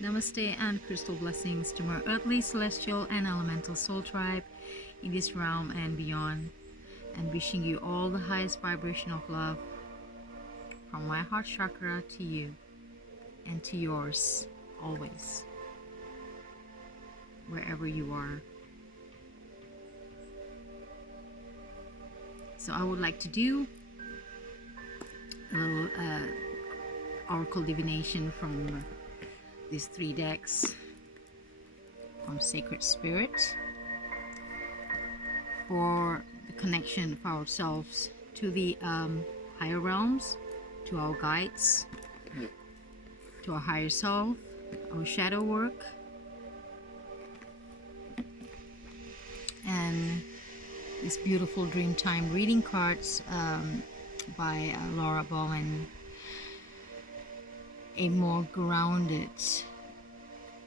Namaste and crystal blessings to my earthly, celestial, and elemental soul tribe in this realm and beyond, and wishing you all the highest vibration of love from my heart chakra to you and to yours always, wherever you are. So I would like to do a little oracle divination from these 3 decks from Sacred Spirit for the connection of ourselves to the higher realms, to our guides, to our higher self, our shadow work, and these beautiful Dreamtime reading cards by Laura Bowen. A more grounded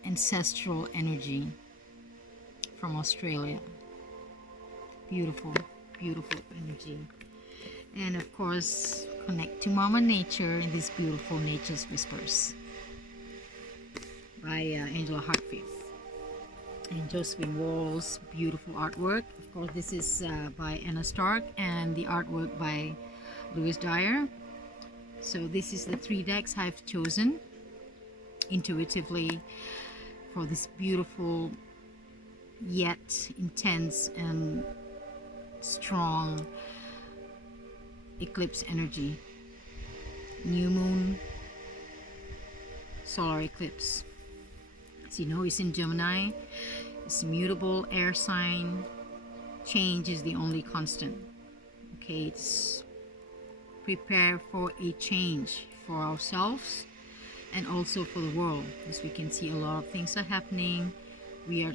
ancestral energy from Australia. Beautiful, beautiful energy. And of course, connect to Mama Nature in these beautiful Nature's Whispers by Angela Hartfield and Josephine Wall's beautiful artwork. Of course, this is by Anna Stark and the artwork by Louis Dyer. So this is the 3 decks I've chosen intuitively for this beautiful yet intense and strong eclipse energy. New moon, solar eclipse. As you know, it's in Gemini. It's a mutable air sign. Change is the only constant. Okay, it's prepare for a change for ourselves and also for the world, as we can see a lot of things are happening. We are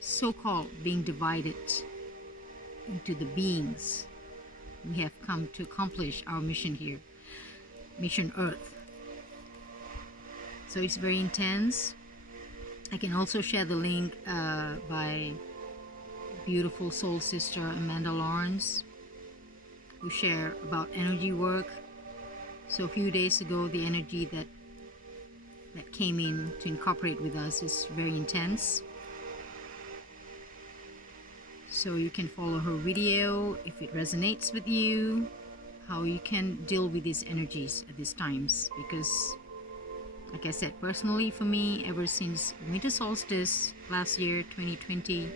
so-called being divided into the beings we have come to accomplish our mission here, mission Earth. So it's very intense. I can also share the link by beautiful soul sister Amanda Lawrence, who share about energy work. So a few days ago, the energy that came in to incorporate with us is very intense. So you can follow her video if it resonates with you, how you can deal with these energies at these times. Because like I said, personally for me, ever since winter solstice last year, 2020,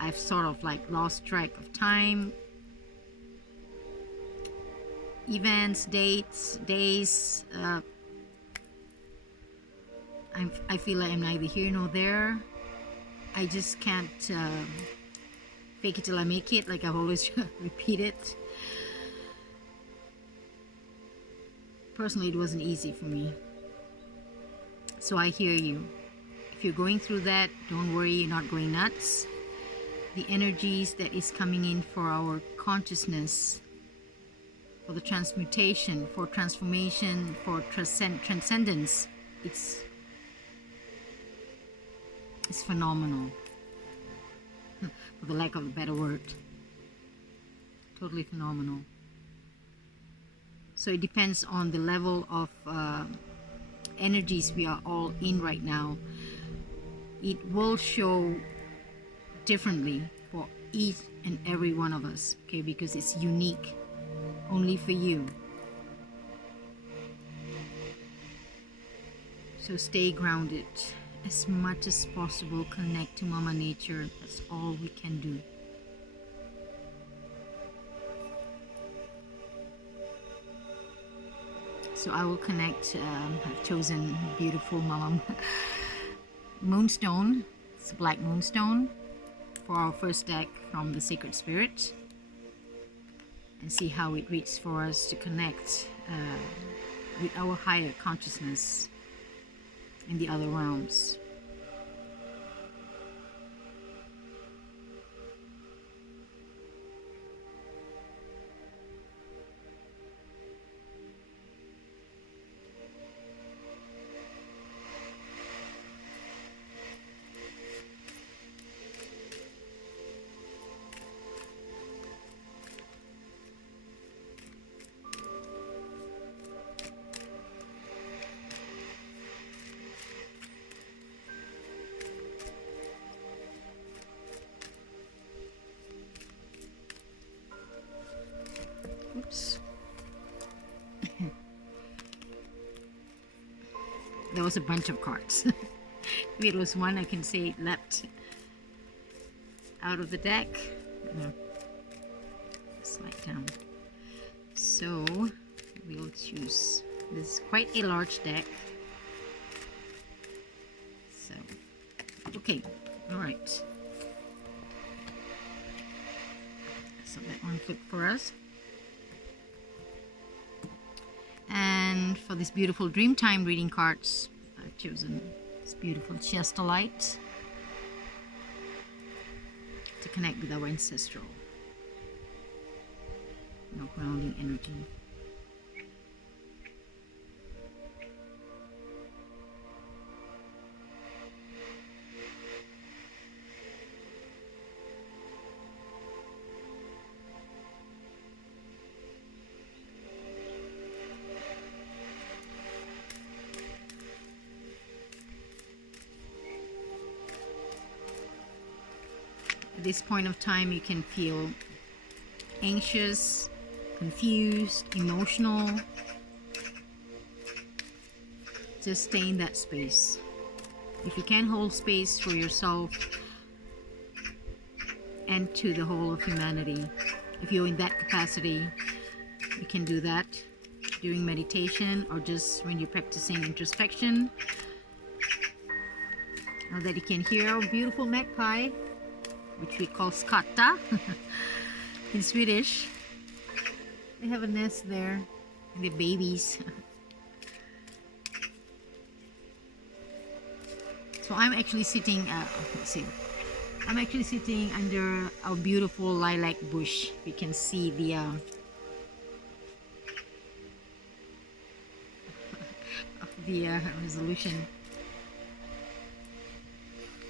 I've sort of like lost track of time, events, dates, days. I feel like I'm neither here nor there. I just can't fake it till I make it, like I've always repeated. Personally, it wasn't easy for me. So I hear you. If you're going through that, don't worry, you're not going nuts. The energies that is coming in for our consciousness, for the transmutation, for transformation, for transcendence, it's phenomenal, for the lack of a better word. Totally phenomenal. So it depends on the level of energies we are all in right now. It will show differently for each and every one of us, okay, because it's unique only for you. So stay grounded as much as possible. Connect to Mama Nature. That's all we can do. So I will connect. I've chosen beautiful Mama Moonstone. It's a black moonstone for our first deck from the Sacred Spirit, and see how it reads for us to connect with our higher consciousness in the other realms. there was a bunch of cards. If it was one, I can say it leapt out of the deck. Slide down. So we'll choose. This is quite a large deck. So, okay, all right. So that one flipped for us. And for this beautiful Dreamtime reading cards, I've chosen this beautiful Chestolite to connect with our ancestral, grounding energy. At this point of time, you can feel anxious, confused, emotional. Just stay in that space. If you can hold space for yourself and to the whole of humanity, if you're in that capacity, you can do that during meditation or just when you're practicing introspection. Now that you can hear our beautiful magpie, which we call skatta in Swedish. They have a nest there, and the babies. So I'm actually sitting, let's see. I'm actually sitting under a beautiful lilac bush. You can see the resolution.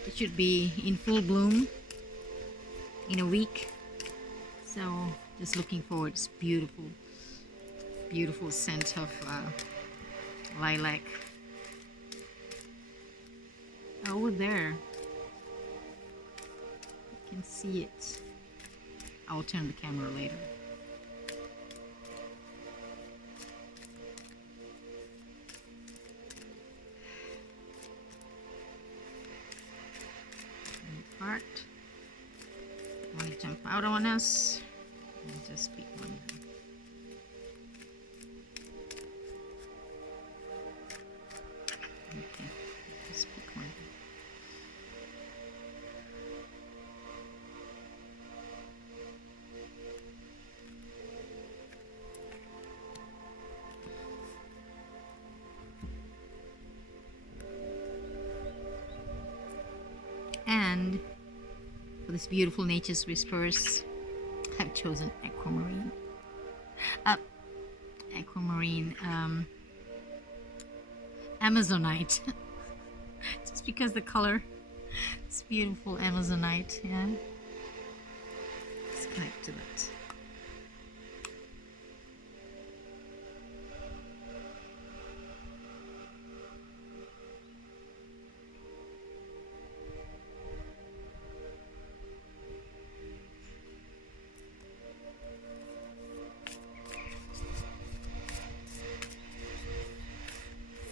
It should be in full bloom in a week. So just looking forward. It's beautiful, beautiful scent of lilac. Over there, you can see it. I'll turn the camera later. Part might jump out on us and just pick one. Okay, just pick one. And for this beautiful Nature's Whispers, I've chosen aquamarine. Amazonite. Just because the color, it's beautiful Amazonite. Yeah. Let's connect to that.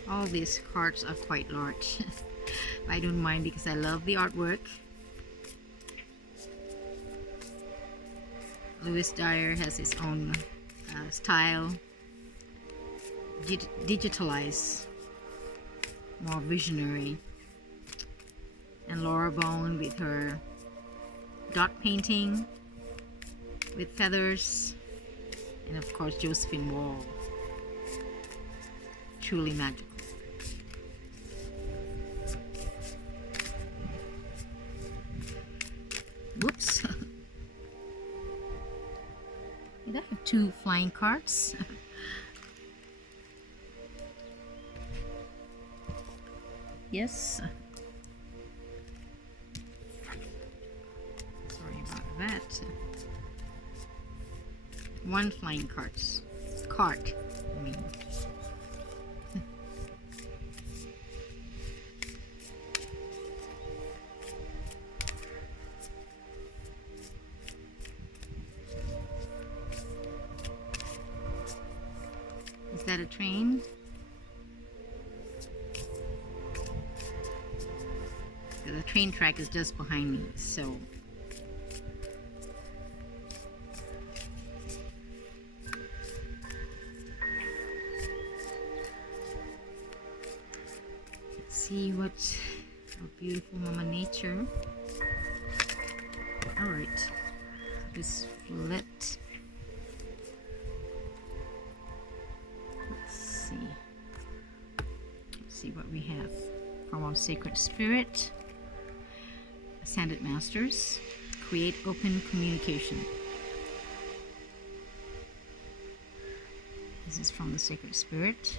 All these cards are quite large. I don't mind because I love the artwork. Lewis Dyer has his own style, digitalized, more visionary. And Laura Bone with her dot painting with feathers, and of course Josephine Wall, truly magical. Whoops. I have 2 flying cards. Yes. Sorry about that. 1 flying card. I mean. Is that a train? train track is just behind me, so let's see what our beautiful Mama Nature. All right, this flipped. Let's see what we have from our Sacred Spirit. Ascended Masters, create open communication. This is from the Sacred Spirit,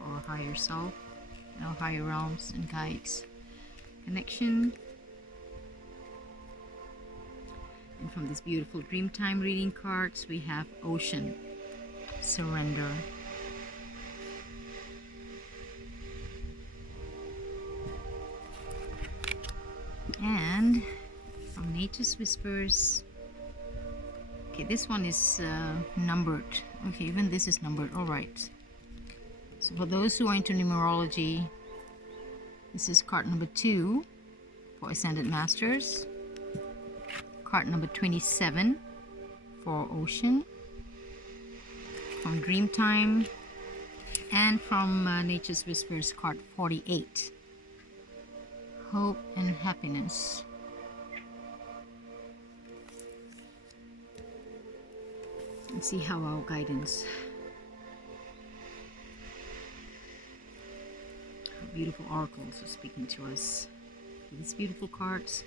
our higher self, our higher realms and guides connection. And from this beautiful Dreamtime reading cards, we have Ocean, surrender. And from Nature's Whispers, okay, this one is numbered. Okay, even this is numbered. All right. So for those who are into numerology, this is card number 2 for Ascended Masters, card number 27 for Ocean, from Dreamtime, and from Nature's Whispers, card 48. Hope and happiness. Let's see how our guidance, how beautiful oracles are speaking to us. These beautiful cards.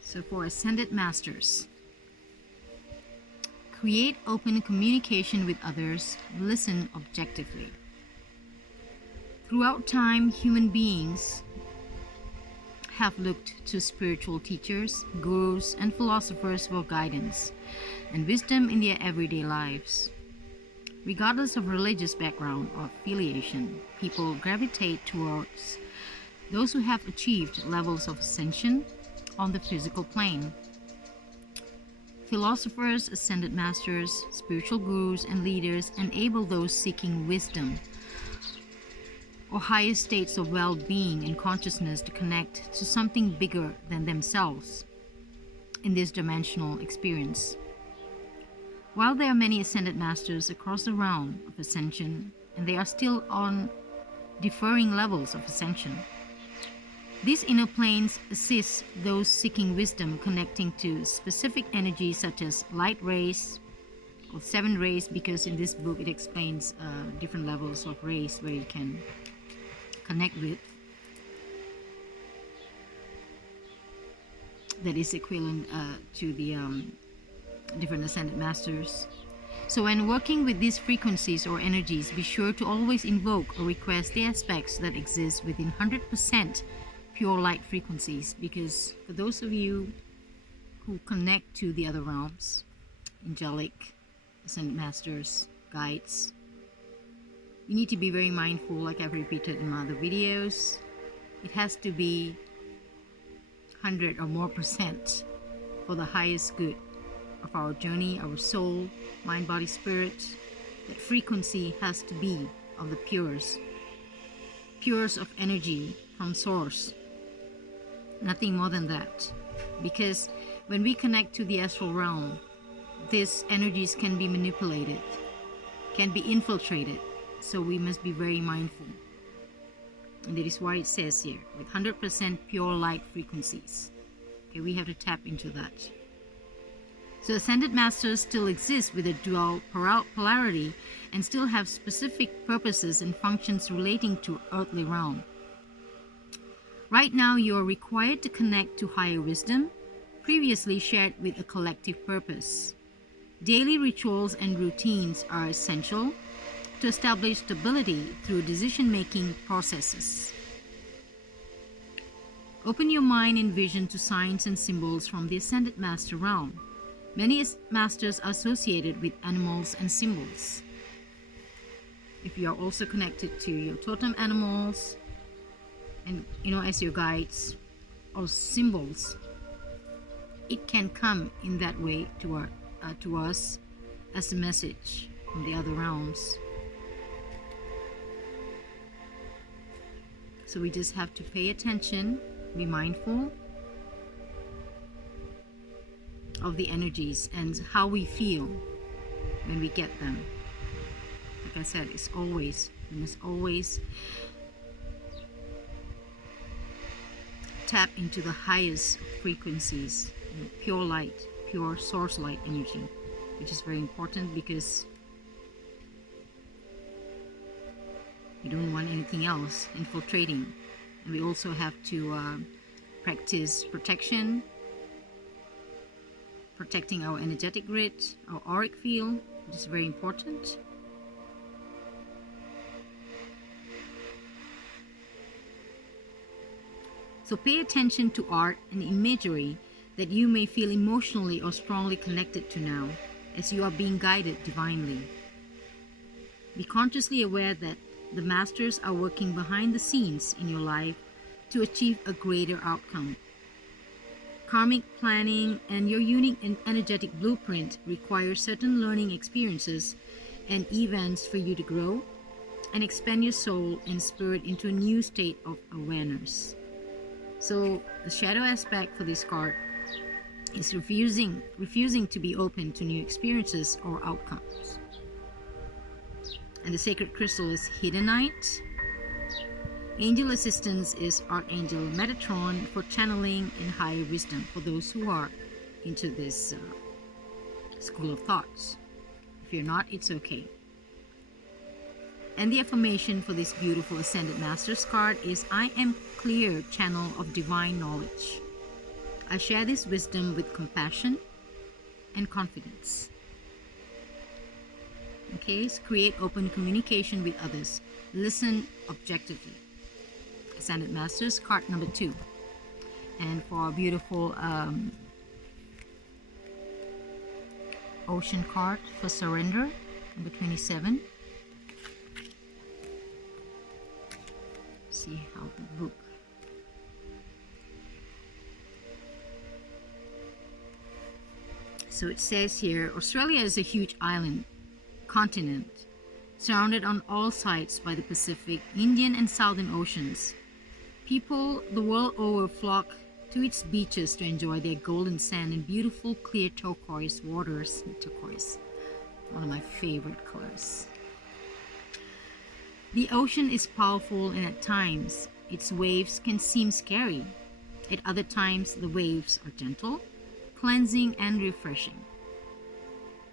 So for Ascended Masters, create open communication with others, listen objectively. Throughout time, human beings have looked to spiritual teachers, gurus, and philosophers for guidance and wisdom in their everyday lives. Regardless of religious background or affiliation, people gravitate towards those who have achieved levels of ascension on the physical plane. Philosophers, ascended masters, spiritual gurus, and leaders enable those seeking wisdom or higher states of well-being and consciousness to connect to something bigger than themselves in this dimensional experience. While there are many ascended masters across the realm of ascension, and they are still on differing levels of ascension, these inner planes assist those seeking wisdom connecting to specific energies such as light rays or 7 rays, because in this book it explains different levels of rays where you can connect with, that is equivalent to the different ascended masters. So when working with these frequencies or energies, be sure to always invoke or request the aspects that exist within 100% pure light frequencies, because for those of you who connect to the other realms, angelic, ascended masters, guides, you need to be very mindful, like I've repeated in my other videos. It has to be 100 or more % for the highest good of our journey, our soul, mind, body, spirit. That frequency has to be of the purest of energy from source. Nothing more than that. Because when we connect to the astral realm, these energies can be manipulated, can be infiltrated. So we must be very mindful. And that is why it says here, with 100% pure light frequencies. Okay, we have to tap into that. So ascended masters still exist with a dual polarity and still have specific purposes and functions relating to earthly realm. Right now, you are required to connect to higher wisdom, previously shared with a collective purpose. Daily rituals and routines are essential to establish stability through decision-making processes. Open your mind and vision to signs and symbols from the Ascended Master realm. Many masters are associated with animals and symbols. If you are also connected to your totem animals and as your guides or symbols, it can come in that way to us as a message from the other realms. So we just have to pay attention, be mindful of the energies and how we feel when we get them. Like I said, we must always tap into the highest frequencies, pure light, pure source light energy, which is very important because we don't want anything else infiltrating. And we also have to practice protection, protecting our energetic grid, our auric field, which is very important. So pay attention to art and imagery that you may feel emotionally or strongly connected to now, as you are being guided divinely. Be consciously aware that the masters are working behind the scenes in your life to achieve a greater outcome. Karmic planning and your unique and energetic blueprint require certain learning experiences and events for you to grow and expand your soul and spirit into a new state of awareness. So the shadow aspect for this card is refusing to be open to new experiences or outcomes. And the sacred crystal is Hiddenite. Angel assistance is Archangel Metatron for channeling and higher wisdom for those who are into this school of thoughts. If you're not, it's okay. And the affirmation for this beautiful Ascended Masters card is, I am clear channel of divine knowledge. I share this wisdom with compassion and confidence. Okay, so create open communication with others. Listen objectively. Ascended Masters, card number 2. And for our beautiful Ocean card for Surrender, number 27. See how the book. So it says here, Australia is a huge island, continent, surrounded on all sides by the Pacific, Indian and Southern Oceans. People the world over flock to its beaches to enjoy their golden sand and beautiful clear turquoise waters. Turquoise, one of my favorite colors. The ocean is powerful, and at times its waves can seem scary. At other times the waves are gentle, cleansing and refreshing.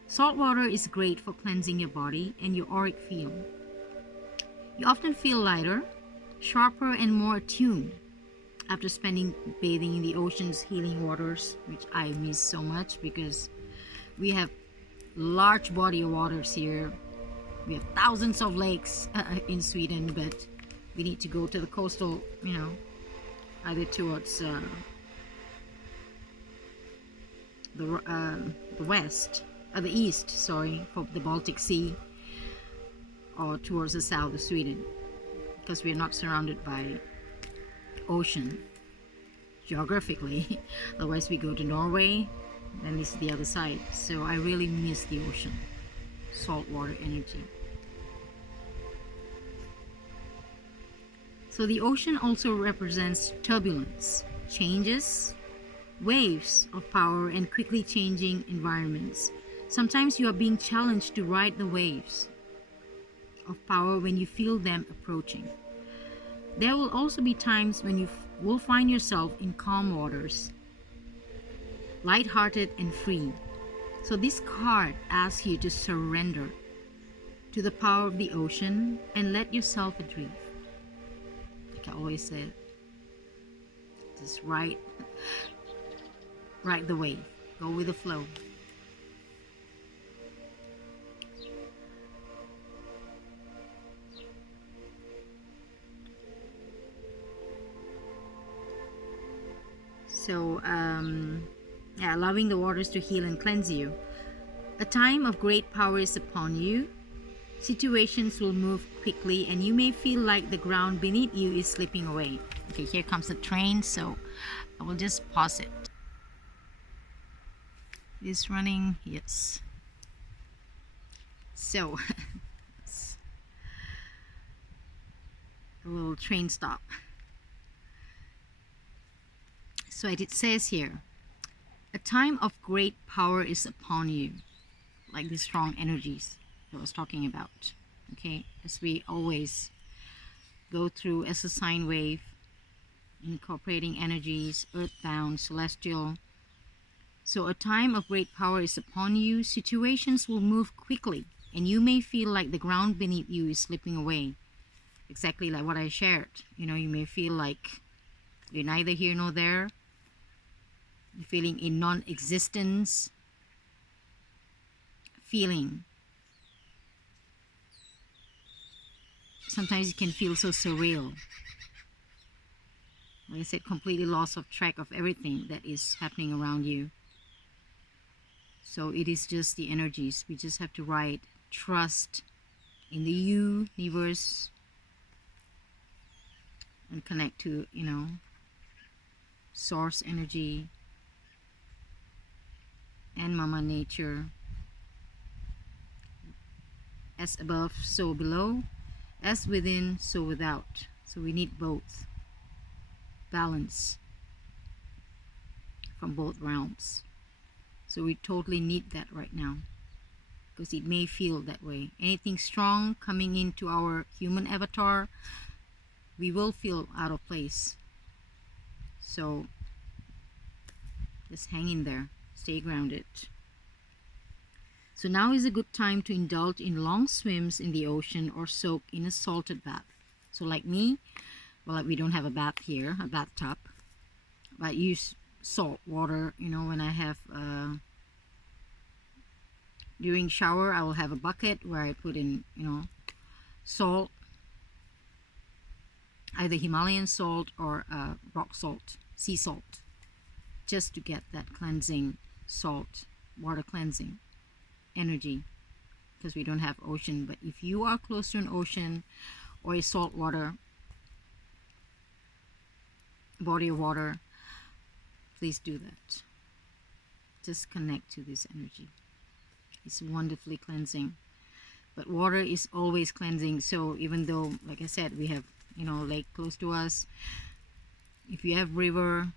Salt water is great for cleansing your body and your auric field. You often feel lighter, sharper and more attuned after bathing in the ocean's healing waters, which I miss so much because we have large body of waters here. We have thousands of lakes in Sweden, but we need to go to the coastal, either towards the east, for the Baltic Sea, or towards the south of Sweden, because we are not surrounded by ocean geographically. Otherwise we go to Norway, then this is the other side. So I really miss the ocean, saltwater energy. So the ocean also represents turbulence, changes, waves of power and quickly changing environments. Sometimes you are being challenged to ride the waves of power when you feel them approaching. There will also be times when you will find yourself in calm waters, light-hearted and free. So this card asks you to surrender to the power of the ocean and let yourself adrift. Like I always said, just ride the wave, go with the flow. So, allowing the waters to heal and cleanse you. A time of great power is upon you. Situations will move quickly and you may feel like the ground beneath you is slipping away. Okay, here comes the train, so I will just pause it. Is running, yes. So, a little train stop. So it says here, a time of great power is upon you, like the strong energies that I was talking about. Okay, as we always go through as a sine wave, incorporating energies, earthbound, celestial. So a time of great power is upon you. Situations will move quickly, and you may feel like the ground beneath you is slipping away. Exactly like what I shared. You know, you may feel like you're neither here nor there. You're feeling in non-existence. Feeling. Sometimes it can feel so surreal. Like I said, completely lost of track of everything that is happening around you. So it is just the energies. We just have to trust in the universe and connect to, you know, source energy and Mama Nature. As above, so below. As within, so without. So we need both. Balance from both realms. So we totally need that right now, because it may feel that way. Anything strong coming into our human avatar, we will feel out of place. So just hang in there, stay grounded. So now is a good time to indulge in long swims in the ocean or soak in a salted bath. So like me, well, we don't have a bath here, a bathtub, but I use salt water, you know, when I have during shower, I will have a bucket where I put in, you know, salt, either Himalayan salt or rock salt, sea salt, just to get that cleansing salt, water cleansing energy, because we don't have ocean. But if you are close to an ocean or a salt water body of water, please do that. Just connect to this energy. It's wonderfully cleansing. But water is always cleansing. So even though, like I said, we have, you know, lake close to us, if you have river,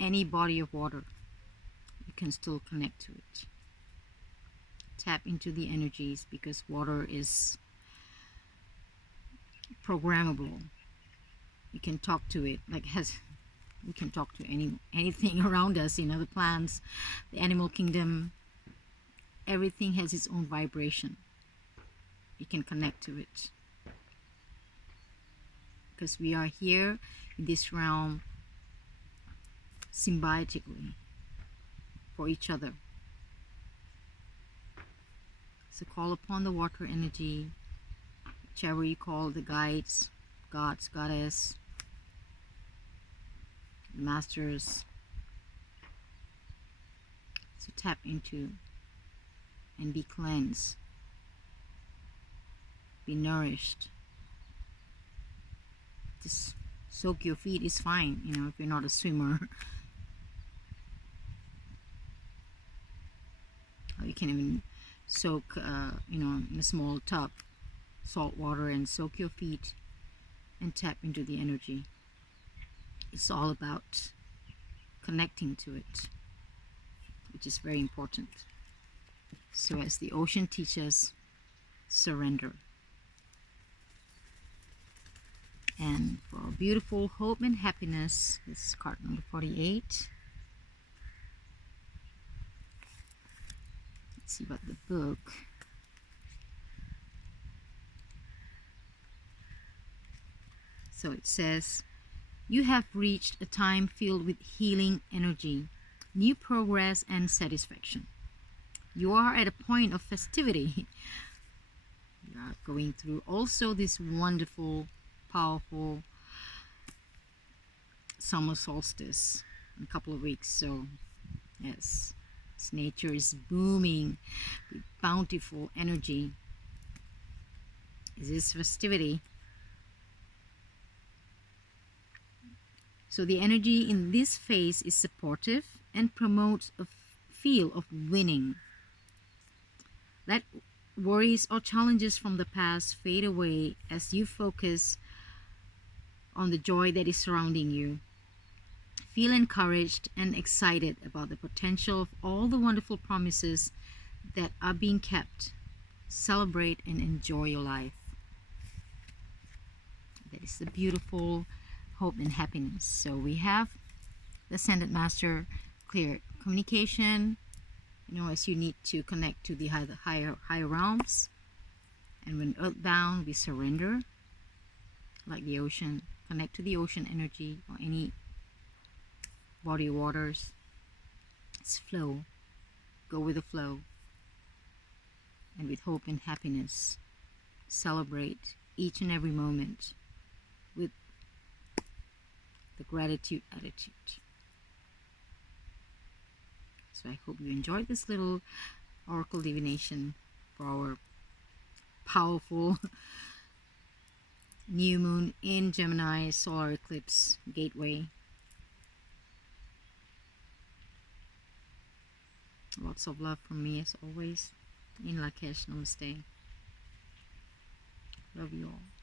any body of water, you can still connect to it. Tap into the energies, because water is programmable. You can talk to it, like we can talk to anything around us, you know, the plants, the animal kingdom. Everything has its own vibration. You can connect to it, because we are here in this realm symbiotically for each other. So call upon the water energy, whichever you call the guides, gods, goddess, masters. So tap into and be cleansed, be nourished. Just soak your feet is fine, you know, if you're not a swimmer. Or you can even soak, you know, in a small tub, salt water, and soak your feet and tap into the energy. It's all about connecting to it, which is very important. So as the ocean teaches, surrender. And for beautiful hope and happiness, this is card number 48. Let's see what the book. So it says, you have reached a time filled with healing energy, new progress and satisfaction. You are at a point of festivity. You are going through also this wonderful, powerful summer solstice in a couple of weeks. So yes, this nature is booming with bountiful energy. Is this festivity? So the energy in this phase is supportive and promotes a feel of winning. Let worries or challenges from the past fade away as you focus on the joy that is surrounding you. Feel encouraged and excited about the potential of all the wonderful promises that are being kept. Celebrate and enjoy your life. That is the beautiful hope and happiness. So we have the Ascended Master, clear communication, as you need to connect to the higher realms. And when earthbound, we surrender, like the ocean. Connect to the ocean energy or any body of waters. It's flow. Go with the flow. And with hope and happiness, celebrate each and every moment with the gratitude attitude. So I hope you enjoyed this little oracle divination for our powerful new moon in Gemini solar eclipse gateway. Lots of love from me as always. In Lakesh, namaste. Love you all.